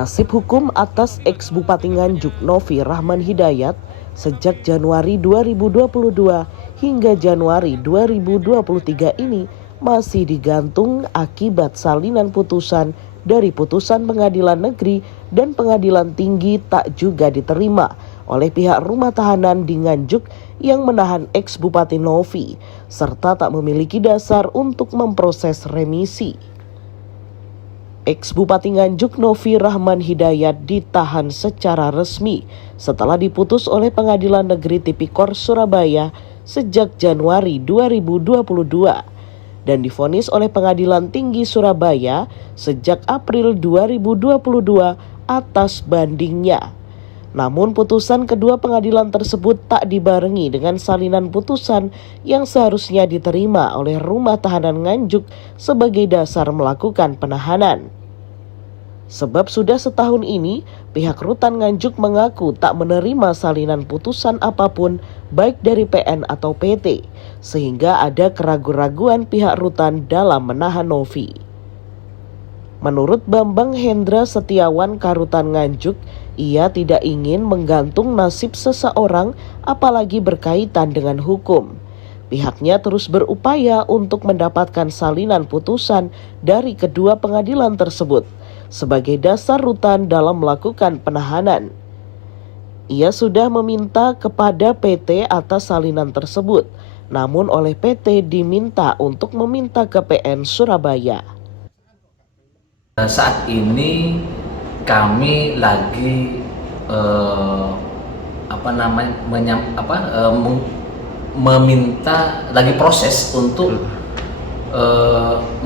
Nasib hukum atas ex-Bupati Nganjuk Novi Rahman Hidayat sejak Januari 2022 hingga Januari 2023 ini masih digantung akibat salinan putusan dari putusan Pengadilan Negeri dan Pengadilan Tinggi tak juga diterima oleh pihak rumah tahanan di Nganjuk yang menahan ex-Bupati Novi serta tak memiliki dasar untuk memproses remisi. Ex-Bupati Nganjuk Novi Rahman Hidayat ditahan secara resmi setelah diputus oleh Pengadilan Negeri Tipikor Surabaya sejak Januari 2022 dan divonis oleh Pengadilan Tinggi Surabaya sejak April 2022 atas bandingnya. Namun putusan kedua pengadilan tersebut tak dibarengi dengan salinan putusan yang seharusnya diterima oleh rumah tahanan Nganjuk sebagai dasar melakukan penahanan. Sebab sudah setahun ini, pihak Rutan Nganjuk mengaku tak menerima salinan putusan apapun baik dari PN atau PT, sehingga ada keraguan-raguan pihak Rutan dalam menahan Novi. Menurut Bambang Hendra Setiawan Karutan Nganjuk, ia tidak ingin menggantung nasib seseorang apalagi berkaitan dengan hukum. Pihaknya terus berupaya untuk mendapatkan salinan putusan dari kedua pengadilan tersebut sebagai dasar Rutan dalam melakukan penahanan. Ia sudah meminta kepada PT atas salinan tersebut, namun oleh PT diminta untuk meminta ke PN Surabaya. Saat ini kami lagi meminta lagi proses untuk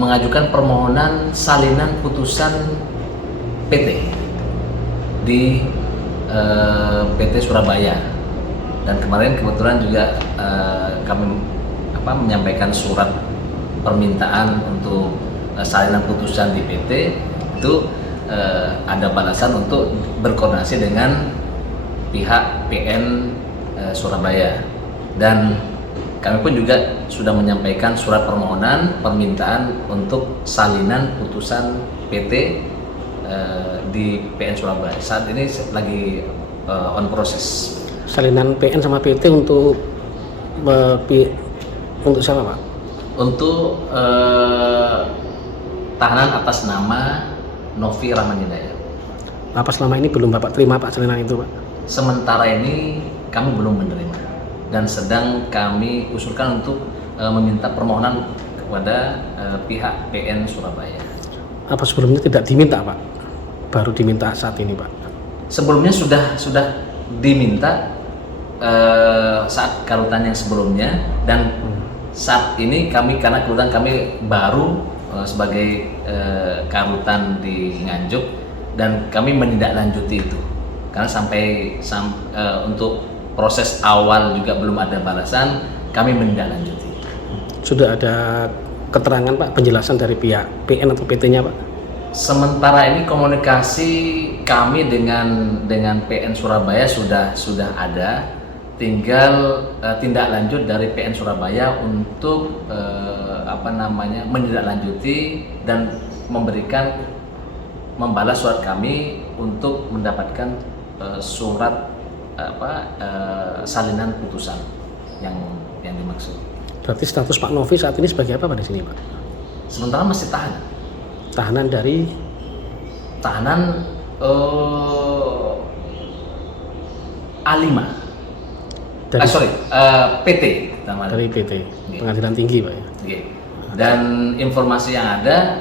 mengajukan permohonan salinan putusan PT di PT Surabaya, dan kemarin kebetulan juga kami menyampaikan surat permintaan untuk salinan putusan di PT itu. Ada balasan untuk berkoordinasi dengan pihak PN Surabaya, dan kami pun juga sudah menyampaikan surat permohonan permintaan untuk salinan putusan PT di PN Surabaya. Saat ini lagi on proses. Salinan PN sama PT untuk siapa, Pak? Untuk tahanan atas nama Novi Rahman Hidayat. Apa selama ini belum Bapak terima, Pak, salinan itu, Pak? Sementara ini kami belum menerima dan sedang kami usulkan untuk meminta permohonan kepada pihak PN Surabaya. Apa sebelumnya tidak diminta, Pak? Baru diminta saat ini, Pak? Sebelumnya sudah diminta saat karutan yang sebelumnya, dan saat ini karena kebetulan kami baru sebagai karutan di Nganjuk, dan kami menindaklanjuti itu karena sampai untuk proses awal juga belum ada balasan, kami menindaklanjuti. Sudah ada keterangan, Pak, penjelasan dari pihak PN atau PT-nya, Pak? Sementara ini komunikasi kami dengan PN Surabaya sudah ada, tinggal tindak lanjut dari PN Surabaya untuk menindaklanjuti dan membalas surat kami untuk mendapatkan surat salinan putusan yang dimaksud. Berarti status Pak Novi saat ini sebagai apa, Pak, di sini, Pak? Sementara masih tahanan. Tahanan dari? Tahanan A5. Dari, PT. Dari PT, Pengadilan Tinggi, Pak, ya? Dan informasi yang ada,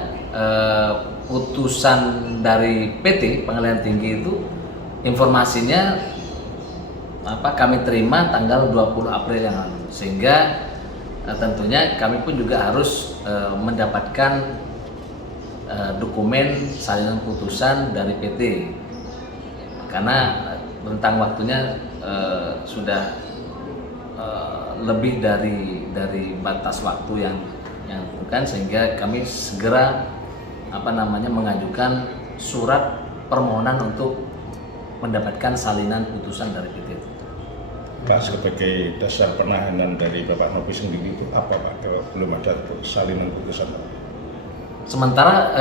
putusan dari PT Pengadilan Tinggi itu informasinya kami terima tanggal 20 April yang lalu, sehingga tentunya kami pun juga harus mendapatkan dokumen salinan putusan dari PT, karena rentang waktunya sudah lebih dari batas waktu yang bukan, sehingga kami segera mengajukan surat permohonan untuk mendapatkan salinan putusan dari PT. Pak, sebagai dasar penahanan dari Bapak Novi sendiri itu apa, Pak? Belum ada salinan putusan. Sementara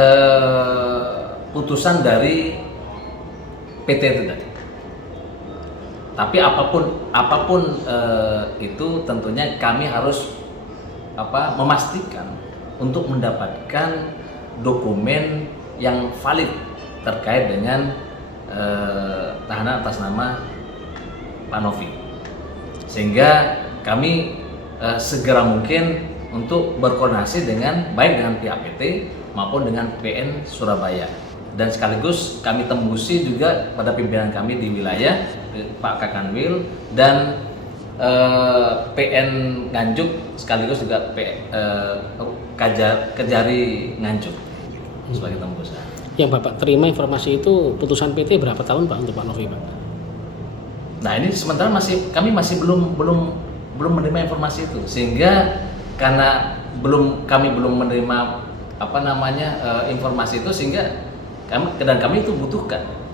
putusan dari PT itu tadi. Tapi apapun itu tentunya kami harus memastikan untuk mendapatkan dokumen yang valid terkait dengan tahanan atas nama Pak Novi, sehingga kami segera mungkin untuk berkoordinasi baik dengan pihak PT maupun dengan PN Surabaya, dan sekaligus kami tembusi juga pada pimpinan kami di wilayah, Pak Kakanwil dan PN Nganjuk, sekaligus juga Kejari Nganjuk sebagai tembusan. Yang Bapak terima informasi itu putusan PT berapa tahun Pak untuk Pak Novi, Pak? Nah, ini sementara kami masih belum menerima informasi itu, sehingga karena kami belum menerima informasi itu, sehingga kami itu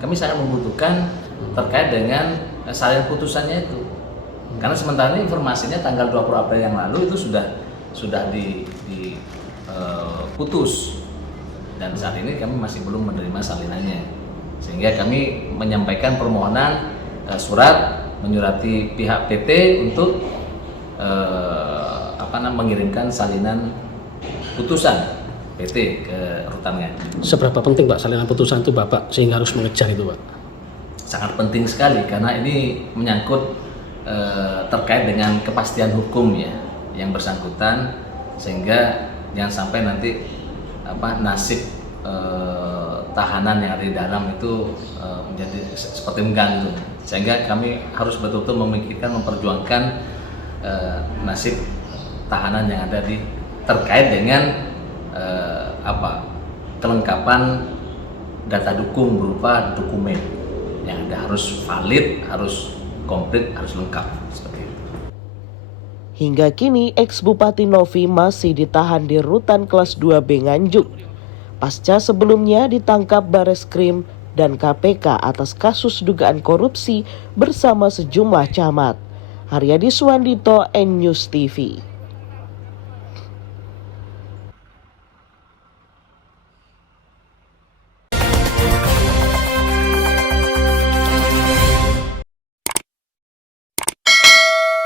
kami sangat membutuhkan terkait dengan salinan putusannya itu, karena sementara ini informasinya tanggal 20 April yang lalu itu sudah diputus, dan saat ini kami masih belum menerima salinannya, sehingga kami menyampaikan permohonan surat menyurati pihak PT untuk mengirimkan salinan putusan PT ke Rutan Nganjuk. Seberapa penting Pak salinan putusan itu Bapak sehingga harus mengejar itu Pak? Sangat penting sekali, karena ini menyangkut terkait dengan kepastian hukum ya yang bersangkutan, sehingga jangan sampai nanti nasib tahanan yang ada di dalam itu menjadi seperti menggantung, sehingga kami harus betul-betul memikirkan, memperjuangkan nasib tahanan yang ada terkait dengan kelengkapan data dukung berupa dokumen yang ada, harus valid, harus komplit, harus lengkap seperti itu. Hingga kini ex-Bupati Novi masih ditahan di Rutan Kelas 2B Nganjuk. Pasca sebelumnya ditangkap Bareskrim dan KPK atas kasus dugaan korupsi bersama sejumlah camat. Haryadi Suwandito, N News TV.